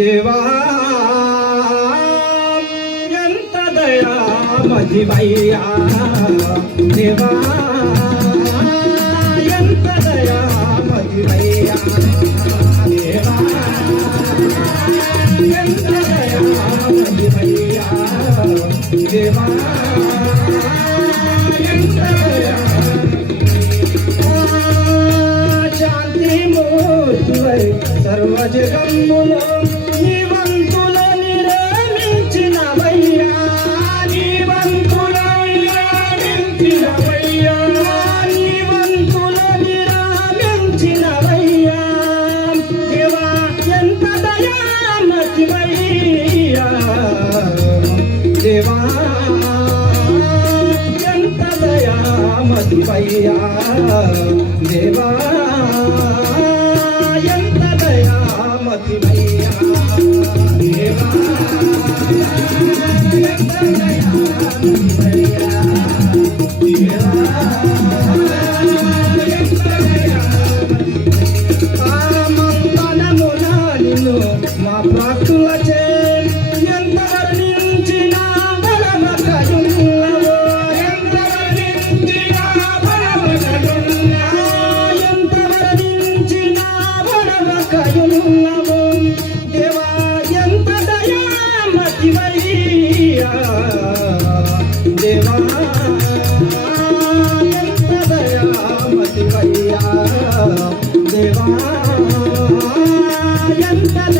దేవా ఎంత దయామతివయ్యా దేవా ఎంత దయామతివయ్యా దేవా ఎంత దయామతివయ్యా దేవా ఎంత దయా శాంతి మూర్తులై సర్వ దేవా ఎంత దయామతివయ్యా దేవా ఎంత దయామతివయ్యా దేవా ఎంత దయామతివయ్యా